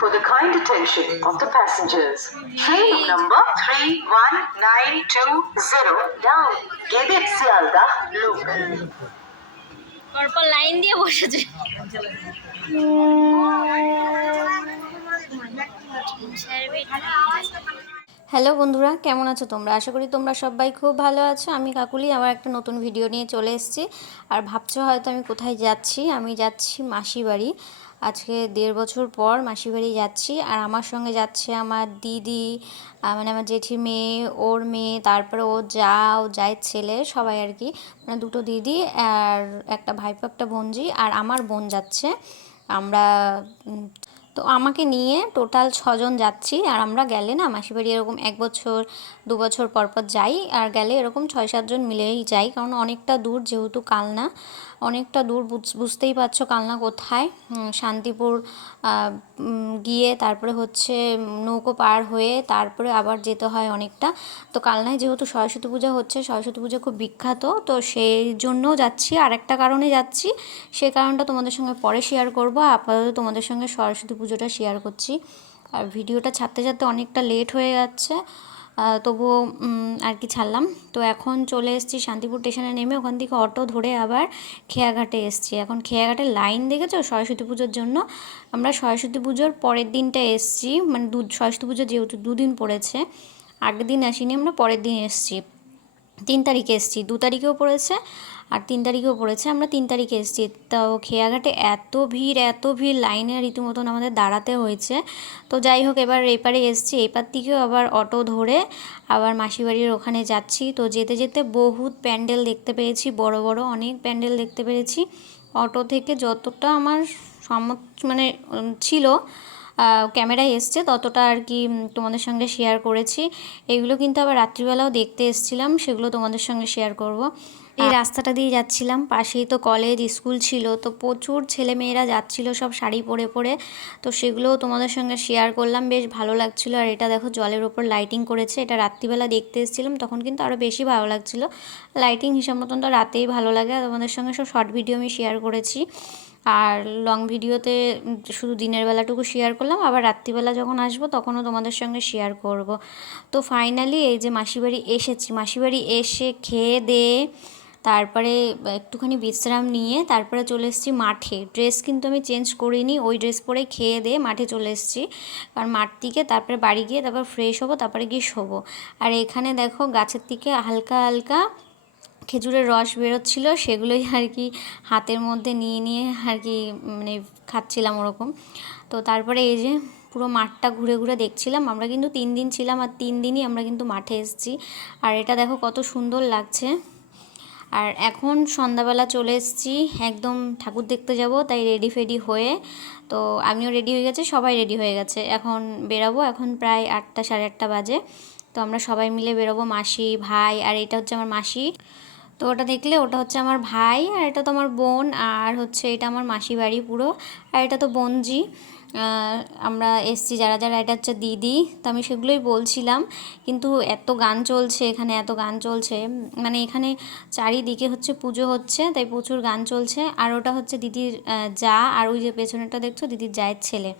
For the kind attention of the passengers, train number 31920 down Gedet Sialdah local. পরপর line দিয়ে বসেছে hello বন্ধুরা, কেমন আছো তোমরা? আশা করি তোমরা সবাই খুব ভালো আছো। আমি কাকুলি আমার একটা নতুন ভিডিও নিয়ে চলে এসেছি। আর ভাবছ হয়তো আমি কোথায় যাচ্ছি? আমি যাচ্ছি মাসি বাড়ি আজকে দেড় বছর পর মাসি বাড়ি যাচ্ছি। আর আমার সঙ্গে যাচ্ছে আমার দিদি মানে আমার জেঠি মেয়ে, ওর মেয়ে, তারপরে ও যা ও জায়ের ছেলে, সবাই আর কি। মানে দুটো দিদি আর একটা ভাইপো, একটা বোনজি। আর আমার বোন যাচ্ছে। আমরা তো আমাকে নিয়ে টোটাল ছজন যাচ্ছি আর আমরা গেলে না মাসি বাড়ি এরকম এক বছর, দু বছর পরপর পর যাই আর গেলে এরকম ছয় সাতজন মিলেই যাই কারণ অনেকটা দূর যেহেতু কালনা। অনেকটা দূর বুঝ- বুঝতেই পারছ কালনা কোথায়। শান্তিপুর গিয়ে তারপরে হচ্ছে নৌকো পার হয়ে তারপরে আবার যেতে হয় অনেকটা। তো কালনায় যেহেতু সরস্বতী পূজা হচ্ছে, সরস্বতী পূজা খুব বিখ্যাত, তো সেই জন্যও যাচ্ছি। আর একটা কারণে যাচ্ছি, সে কারণটা তোমাদের সঙ্গে পরে শেয়ার করব। আপাতত তোমাদের সঙ্গে সরস্বতী পুজোটা শেয়ার করছি। আর ভিডিওটা ছাড়তে ছাড়তে অনেকটা লেট হয়ে যাচ্ছে। তবুও আর কি ছাড়লাম। তো এখন চলে এসেছি শান্তিপুর স্টেশনে নেমে, ওখান থেকে অটো ধরে আবার খেয়াঘাটে এসেছি। এখন খেয়াঘাটের লাইন দেখেছ? সরস্বতী পুজোর জন্য। আমরা সরস্বতী পুজোর পরের দিনটা এসেছি। মানে দু, সরস্বতী পুজো যেহেতু দুদিন পড়েছে, আগের দিন আসিনি, আমরা পরের দিন এসেছি। তিন তারিখে এসেছি, দু তারিখেও পড়েছে আর তিন তারিখেও পড়েছে, আমরা তিন তারিখে এসেছি। তো খেয়াঘাটে এত ভিড় এত ভিড়, লাইনে রীতিমতন আমাদের দাঁড়াতে হয়েছে। তো যাই হোক, এবার এপারে এসেছি, এপার থেকেও আবার অটো ধরে আবার মাসি বাড়ির ওখানে যাচ্ছি। তো যেতে যেতে বহুত প্যান্ডেল দেখতে পেয়েছি, বড় বড় অনেক প্যান্ডেল দেখতে পেরেছি। অটো থেকে যতটা আমার সমর্থ মানে ছিল ক্যামেরায় এসছে ততটা আর কি তোমাদের সঙ্গে শেয়ার করেছি। এগুলো কিন্তু আবার রাত্রিবেলাও দেখতে এসছিলাম সেগুলো তোমাদের সঙ্গে শেয়ার করব। এই রাস্তাটা দিয়ে যাচ্ছিলাম পাশেই তো কলেজ স্কুল ছিল তো প্রচুর ছেলে মেয়েরা যাচ্ছিল সব শাড়ি পরে পরে তো সেগুলোও তোমাদের সঙ্গে শেয়ার করলাম বেশ ভালো লাগছিল। আর এটা দেখো জলের ওপর লাইটিং করেছে এটা রাত্রিবেলা দেখতে এসেছিলাম তখন কিন্তু আরও বেশি ভালো লাগছিল। লাইটিং হিসাব মতন তো রাতেই ভালো লাগে আর তোমাদের সঙ্গে সব শর্ট ভিডিও আমি শেয়ার করেছি। আর লং ভিডিওতে শুধু দিনের বেলাটুকু শেয়ার করলাম, আবার রাত্রিবেলা যখন আসব তখনও তোমাদের সঙ্গে শেয়ার করব। তো ফাইনালি এই যে মাসিবাড়ি এসেছি, মাসিবাড়ি এসে খেয়ে দিয়ে তারপরে একটুখানি বিশ্রাম নিয়ে তারপরে চলে এসেছি মাঠে। ড্রেস কিন্তু আমি চেঞ্জ করিনি, ওই ড্রেস পরে খেয়ে দিয়ে মাঠে চলে এসেছি। কারণ মাঠ থেকে তারপরে বাড়ি গিয়ে তারপর ফ্রেশ হব, তারপরে গিয়ে শোবো। আর এখানে দেখো গাছের থেকে হালকা হালকা খেজুরের রস বেরোচ্ছিল, সেগুলোই আর কি হাতের মধ্যে নিয়ে নিয়ে আর কি মানে খাচ্ছিলাম ওরকম। তো তারপরে এই যে পুরো মাঠটা ঘুরে ঘুরে দেখছিলাম, আমরা কিন্তু তিন দিন ছিলাম আর তিন দিনই আমরা কিন্তু মাঠে এসেছি। আর এটা দেখো কত সুন্দর লাগছে। আর এখন সন্ধ্যাবেলা চলে এসেছি, একদম ঠাকুর দেখতে যাব, তাই রেডি ফেডি হয়ে তো আমিও রেডি হয়ে গেছি, সবাই রেডি হয়ে গেছে। এখন বেরাবো, এখন প্রায় আটটা সাড়ে আটটা বাজে। তো আমরা সবাই মিলে বেরোবো, মাসি, ভাই, আর এটা হচ্ছে আমার মাসি। তো ওটা দেখলে ওটা হচ্ছে আমার ভাই, আর এটা তো আমার বোন, আর হচ্ছে এটা আমার মাসি বাড়ি পুরো, আর এটা তো বোনজি। আমরা এসছি যারা যারা, এটা হচ্ছে দিদি, তো আমি সেগুলোই বলছিলাম। কিন্তু এত গান চলছে এখানে, এত গান চলছে। মানে এখানে চারিদিকে হচ্ছে পুজো হচ্ছে, তাই প্রচুর গান চলছে। আর ওটা হচ্ছে দিদির যা, আর ওই যে পেছনেরটা দেখছ, দিদির জায়ের ছেলে।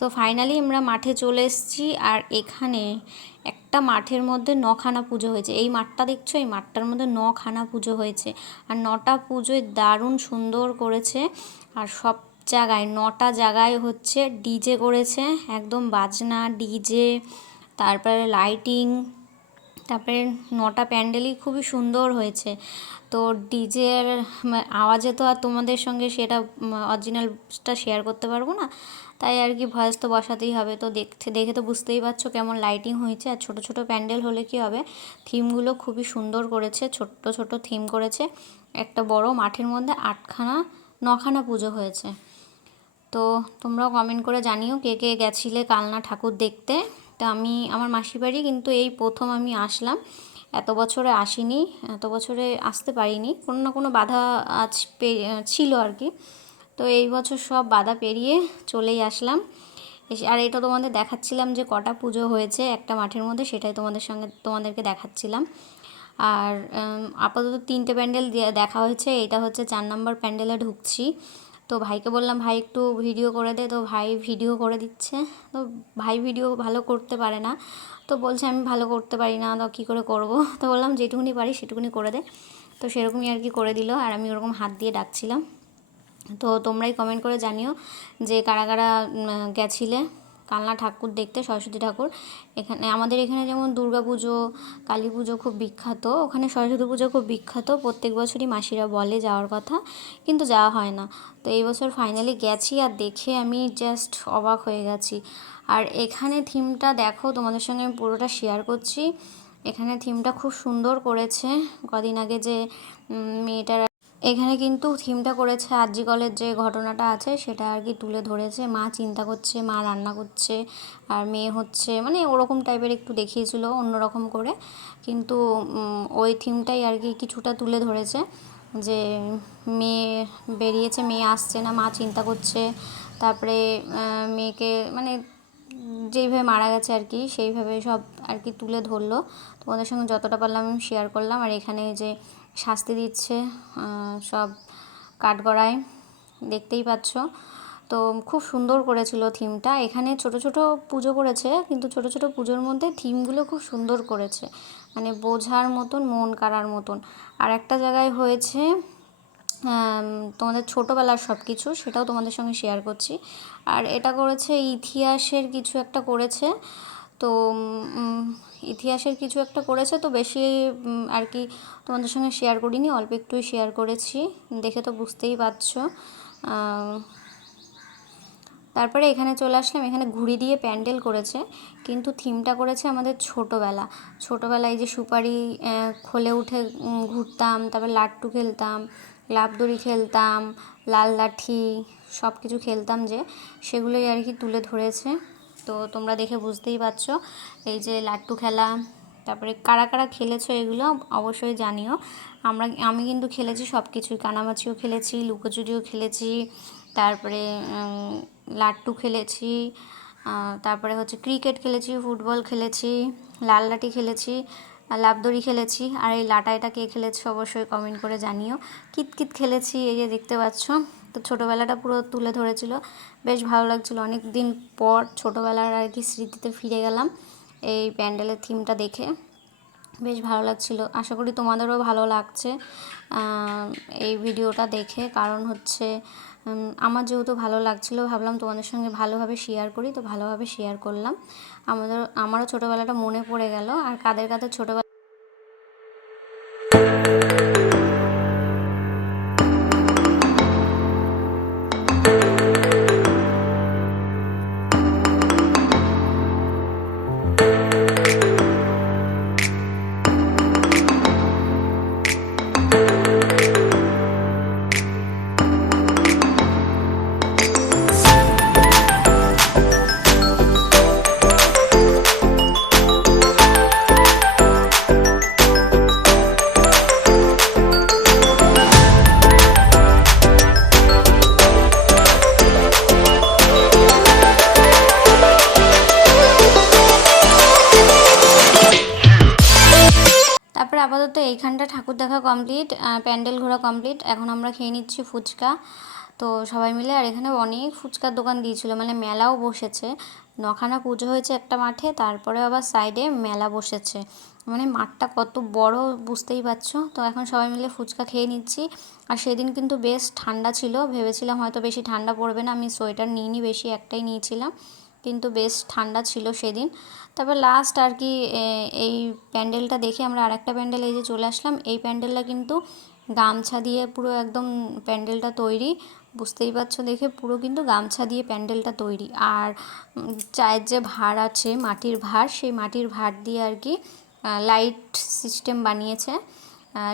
তো ফাইনালি আমরা মাঠে চলে এসেছি আর এখানে একটা মাঠের মধ্যে নখানা পুজো হয়েছে। এই মাঠটা দেখছ? এই মাঠটার মধ্যে নখানা পুজো হয়েছে। আর নটা পুজোয় দারুণ সুন্দর করেছে। আর সব জায়গায়, নটা জায়গায় হচ্ছে ডিজে করেছে। একদম বাজনা, ডিজে, তারপরে লাইটিং তারপরে নটা প্যান্ডেলই খুবই সুন্দর হয়েছে। তো ডিজের আওয়াজে তো আর তোমাদের সঙ্গে সেটা অরিজিনালটা শেয়ার করতে পারব না? তাই আর কি ভয়েস তো বসাতেই হবে। তো দেখতে, দেখে তো বুঝতেই পারছ কেমন লাইটিং হয়েছে। আর ছোট ছোট প্যান্ডেল হলে কি হবে? থিমগুলো খুবই সুন্দর করেছে, ছোট্ট ছোট থিম করেছে। একটা বড় মাঠের মধ্যে আটখানা, নখানা পুজো হয়েছে। তো তোমরাও কমেন্ট করে জানিও কে কে গেছিলে কালনা ঠাকুর দেখতে। তো আমি, আমার মাসির বাড়ি কিন্তু এই প্রথম আমি আসলাম। এত বছরে আসিনি, এত বছরে আসতে পারিনি। কোনো না কোনো বাধা আজ ছিল আর কি। তো এই বছর সব বাধা পেরিয়ে চলেই আসলাম। আর এটা তোমাদের দেখাচ্ছিলাম যে কটা পুজো হয়েছে একটা মাঠের মধ্যে, সেটাই তোমাদের সঙ্গে তোমাদেরকে দেখাচ্ছিলাম। আর আপাতত তিনটে প্যান্ডেল দেখা হয়েছে, এটা হচ্ছে চার নম্বর প্যান্ডেলে ঢুকছি। তো ভাইকে বললাম, ভাই, একটু ভিডিও করে দে। তো ভাই ভিডিও করে দিচ্ছে। তো ভাই ভিডিও ভালো করতে পারে না। তো বলছে, আমি ভালো করতে পারি না, তো কী করে করব? তো বললাম, যেটুকুনি পারি সেটুকুনি করে দে। তো সেরকমই আর কি করে দিল, আর আমি ওরকম হাত দিয়ে ডাকছিলাম। তো তোমরাই কমেন্ট করে জানিও যে কারা কারা গেছিলে। কালনা ঠাকুর দেখতে, সরস্বতী ঠাকুর। এখানে, আমাদের এখানে যেমন দুর্গা পুজো, কালী পুজো খুব বিখ্যাত। ওখানে সরস্বতী পুজো খুব বিখ্যাত। প্রত্যেক বছরই মাসিরা বলে যাওয়ার কথা, কিন্তু যাওয়া হয় না। তো এই বছর ফাইনালি গেছি আর দেখে আমি জাস্ট অবাক হয়ে গেছি। আর এখানে থিমটা দেখো, তোমাদের সঙ্গে আমি পুরোটা শেয়ার করছি। এখানে থিমটা খুব সুন্দর করেছে। কদিন আগে যে মেয়েটার এখানে কিন্তু থিমটা করেছে আরজি কলের যে ঘটনাটা আছে, সেটা আর কি তুলে ধরেছে। মা চিন্তা করছে, মা রান্না করছে, আর মেয়ে হচ্ছে মানে ওরকম টাইপের একটু দেখিয়েছিল অন্যরকম করে। কিন্তু ওই থিমটাই আর কি কিছুটা তুলে ধরেছে যে মেয়ে বেরিয়েছে, মেয়ে আসছে না, মা চিন্তা করছে। তারপরে মেয়েকে মানে যেইভাবে মারা গেছে আর কি, সেইভাবে সব আর কি তুলে ধরলো। তোমাদের সঙ্গে যতটা পারলাম আমি শেয়ার করলাম। আর এখানে যে শাস্তি দিচ্ছে সব কাঠগড়ায়, দেখতেই পাচ্ছ। তো খুব সুন্দর করেছিল থিমটা এখানে ছোট ছোট পুজো করেছে, কিন্তু ছোট ছোট পুজোর মধ্যে থিমগুলো খুব সুন্দর করেছে। মানে বোঝার মতন, মন কাড়ার মতন। আর একটা জায়গায় হয়েছে তোমাদের ছোটোবেলার সব কিছু সেটাও তোমাদের সঙ্গে শেয়ার করছি। আর এটা করেছে, ইতিহাসের কিছু একটা করেছে। তো ইতিহাসের কিছু একটা করেছে, তো বেশি আর কি তোমাদের সঙ্গে শেয়ার করিনি, অল্প একটুই শেয়ার করেছি। দেখে তো বুঝতেই পারছ। তারপরে এখানে চলে আসলাম, এখানে ঘুড়ি দিয়ে প্যান্ডেল করেছে। কিন্তু থিমটা করেছে আমাদের ছোটোবেলা। ছোটোবেলায় যে সুপারি খোলে উঠে ঘুরতাম, তারপর লাট্টু খেলতাম লাফদড়ি খেলতাম, লাল লাঠি সব কিছু খেলতাম যে, সেগুলোই আর কি তুলে ধরেছে। তো তোমরা দেখে বুঝতেই পারছ। এই যে লাট্টু খেলা, তারপরে কারা কারা খেলেছো এগুলো অবশ্যই জানিও। আমরা, আমি কিন্তু খেলেছি সব কিছুই কানামাছিও খেলেছি, লুকোচুরিও খেলেছি, তারপরে লাট্টু খেলেছি তারপরে হচ্ছে ক্রিকেট খেলেছি, ফুটবল খেলেছি, লাল লাঠি খেলেছি আর লাফদড়ি খেলেছি। আর এই লাটাইটা কে খেলেছে অবশ্যই কমেন্ট করে জানিও। কিতকিত খেলেছি এই যে দেখতে পাচ্ছ। তো ছোটোবেলাটা পুরো তুলে ধরেছিল। বেশ ভালো লাগছিল। অনেক দিন পর ছোটোবেলার আর কি স্মৃতিতে ফিরে গেলাম এই প্যান্ডেলের থিমটা দেখে। বেশ ভালো লাগছিল। আশা করি তোমাদেরও ভালো লাগছে এই ভিডিওটা দেখে। কারণ হচ্ছে আমার যেহেতু ভালো লাগছিল, ভাবলাম তোমাদের সঙ্গে ভালোভাবে শেয়ার করি, তো ভালোভাবে শেয়ার করলাম। আমাদের, আমারও ছোটোবেলাটা মনে পড়ে গেল, আর কাদের কাদের ছোটোবেলা কমপ্লিট প্যান্ডেল ঘোরা কমপ্লিট এখন আমরা খেয়ে নিচ্ছি ফুচকা। তো সবাই মিলে, আর এখানে অনেক ফুচকার দোকান দিয়েছিল মানে মেলাও বসেছে। নখানা পুজো হয়েছে একটা মাঠে, তারপরে আবার সাইডে মেলা বসেছে। মানে মাঠটা কত বড় বুঝতেই পারছ? তো এখন সবাই মিলে ফুচকা খেয়ে নিচ্ছি। আর সেদিন কিন্তু বেশ ঠান্ডা ছিল, ভেবেছিলাম হয়তো বেশি ঠান্ডা পড়বে না, আমি সোয়েটার নিইনি, বেশি একটাই নিয়েছিলাম। কিন্তু বেশ ঠান্ডা ছিল সেদিন। তারপর লাস্ট আর কি এই প্যান্ডেলটা দেখে আমরা আরেকটা প্যান্ডেল এই যে চলে আসলাম। এই প্যান্ডেলটা কিন্তু গামছা দিয়ে পুরো একদম প্যান্ডেলটা তৈরি। বুঝতেই পারছ দেখে পুরো কিন্তু গামছা দিয়ে প্যান্ডেলটা তৈরি। আর চায়ের যে ভার আছে, মাটির ভার, সেই মাটির ভার দিয়ে আর কি লাইট সিস্টেম বানিয়েছে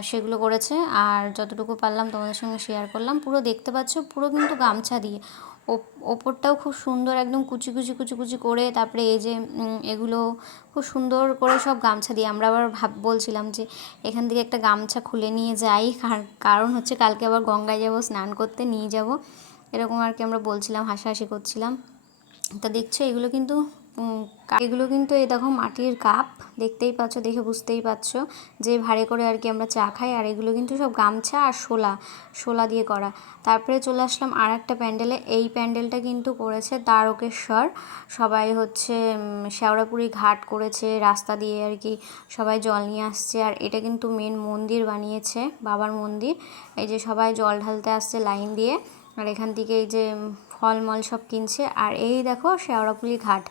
সেগুলো করেছে। আর যতটুকু পারলাম তোমাদের সঙ্গে শেয়ার করলাম। পুরো দেখতে পাচ্ছ, পুরো কিন্তু গামছা দিয়ে। ওপরটাও খুব সুন্দর একদম কুচি কুচি কুচি কুচি করে তারপরে এই যে এগুলো খুব সুন্দর করে সব গামছা দিয়ে। আমরা আবার ভাব, বলছিলাম যে এখান থেকে একটা গামছা খুলে নিয়ে যাই। কার- কারণ হচ্ছে কালকে আবার গঙ্গায় যাব, স্নান করতে নিয়ে যাব। এরকম আর কি আমরা বলছিলাম, হাসাহাসি করছিলাম। তা দেখছ এগুলো কিন্তু এগুলো কিন্তু এই দেখো মাটির কাপ, দেখতেই পাচ্ছ, দেখে বুঝতেই পারছ যে ভারে করে আর কি আমরা চা খাই, আর এগুলো কিন্তু সব গামছা আর শোলা শোলা দিয়ে করা। তারপরে চলে আসলাম আর একটা প্যান্ডেলে, এই প্যান্ডেলটা কিন্তু করেছে দ্বারকেশ্বর। সবাই হচ্ছে শেওড়াপুরি ঘাট করেছে, রাস্তা দিয়ে আর কি সবাই জল নিয়ে আসছে, আর এটা কিন্তু মেন মন্দির বানিয়েছে, বাবার মন্দির। এই যে সবাই জল ঢালতে আসছে লাইন দিয়ে, আর এখান থেকে এই যে ফলমল সব কিনছে। আর এই দেখো শেওড়াপুলি ঘাট।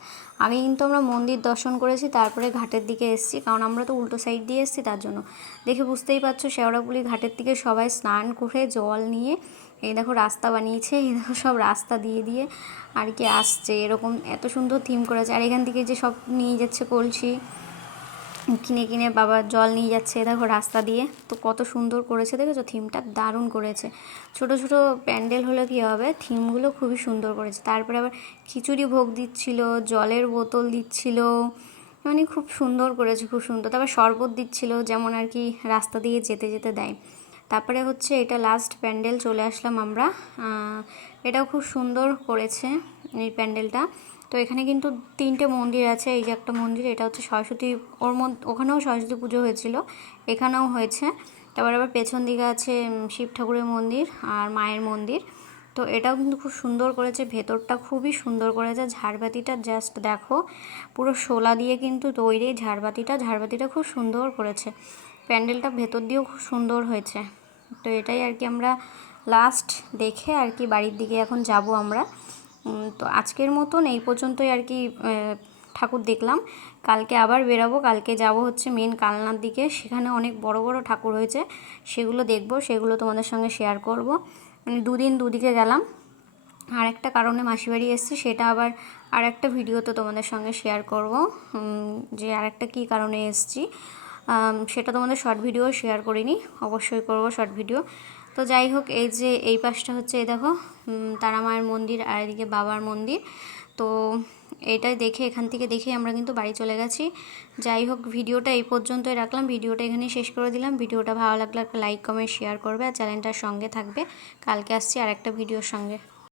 আগে কিন্তু আমরা মন্দির দর্শন করেছি, তারপরে ঘাটের দিকে এসেছি, কারণ আমরা তো উল্টো সাইড দিয়ে এসেছি, তার জন্য। দেখে বুঝতেই পারছ শেওড়াপুলি ঘাটের দিকে সবাই স্নান করে জল নিয়ে এই দেখো রাস্তা বানিয়েছে, এই দেখো সব রাস্তা দিয়ে দিয়ে আর কি আসছে, এরকম এত সুন্দর থিম করেছে। আর এখান থেকে যে সব নিয়ে যাচ্ছে কলসি কিনে কিনে বাবা জল নিয়ে যাচ্ছে, দেখো রাস্তা দিয়ে। তো কত সুন্দর করেছে, দেখেছ? থিমটা দারুণ করেছে। ছোট ছোট প্যান্ডেল হলে কী হবে? থিমগুলো খুবই সুন্দর করেছে। তারপরে আবার খিচুড়ি ভোগ দিচ্ছিল, জলের বোতল দিচ্ছিল। মানে খুব সুন্দর করেছে, খুব সুন্দর। তারপর শরবত দিচ্ছিল, যেমন আর কি রাস্তা দিয়ে যেতে যেতে দেয়। তারপরে হচ্ছে এটা লাস্ট প্যান্ডেল, চলে আসলাম আমরা। এটাও খুব সুন্দর করেছে এই প্যান্ডেলটা। তো এখানে কিন্তু তিনটে মন্দির আছে। এই যে একটা মন্দির, এটা হচ্ছে সরস্বতী, ওর মধ্যে ওখানেও সরস্বতী পুজো হয়েছিল, এখানেও হয়েছে। তারপর আবার পেছন দিকে আছে শিব ঠাকুরের মন্দির আর মায়ের মন্দির। তো এটাও কিন্তু খুব সুন্দর করেছে, ভেতরটা খুবই সুন্দর করেছে। ঝাড়বাতিটা জাস্ট দেখো, পুরো শোলা দিয়ে কিন্তু তৈরি ঝাড়বাতিটা। ঝাড়বাতিটা খুব সুন্দর করেছে। প্যান্ডেলটা ভেতর দিয়েও খুব সুন্দর হয়েছে। তো এটাই আর কি আমরা লাস্ট দেখে আর কি বাড়ির দিকে এখন যাব আমরা। তো আজকের মতন এই পর্যন্তই আর কি ঠাকুর দেখলাম। কালকে আবার বেরাবো, কালকে যাব হচ্ছে মেন কালনার দিকে। সেখানে অনেক বড় বড় ঠাকুর হয়েছে, সেগুলো দেখব, সেগুলো তোমাদের সঙ্গে শেয়ার করব। মানে দুদিন দুদিকে গেলাম। আর একটা কারণে মাসিবাড়ি এসেছি, সেটা আবার আর একটা ভিডিওতে তোমাদের সঙ্গে শেয়ার করব। যে আর একটা কী কারণে এসেছি সেটা তোমাদের শর্ট ভিডিও শেয়ার করিনি, অবশ্যই করব শর্ট ভিডিও তো যাই হোক, এই যে এই পাশটা হচ্ছে এই দেখো তারা মায়ের মন্দির আর এদিকে বাবার মন্দির। তো এটাই দেখে, এখান থেকে দেখে আমরা কিন্তু বাড়ি চলে গেছি। যাই হোক, ভিডিওটা এই পর্যন্তই রাখলাম। ভিডিওটা এখানেই শেষ করে দিলাম। ভিডিওটা ভালো লাগলে একটা লাইক কমেন্ট শেয়ার করবে আর চ্যানেলটার সঙ্গে থাকবে। কালকে আসছি আর একটা ভিডিওর সঙ্গে।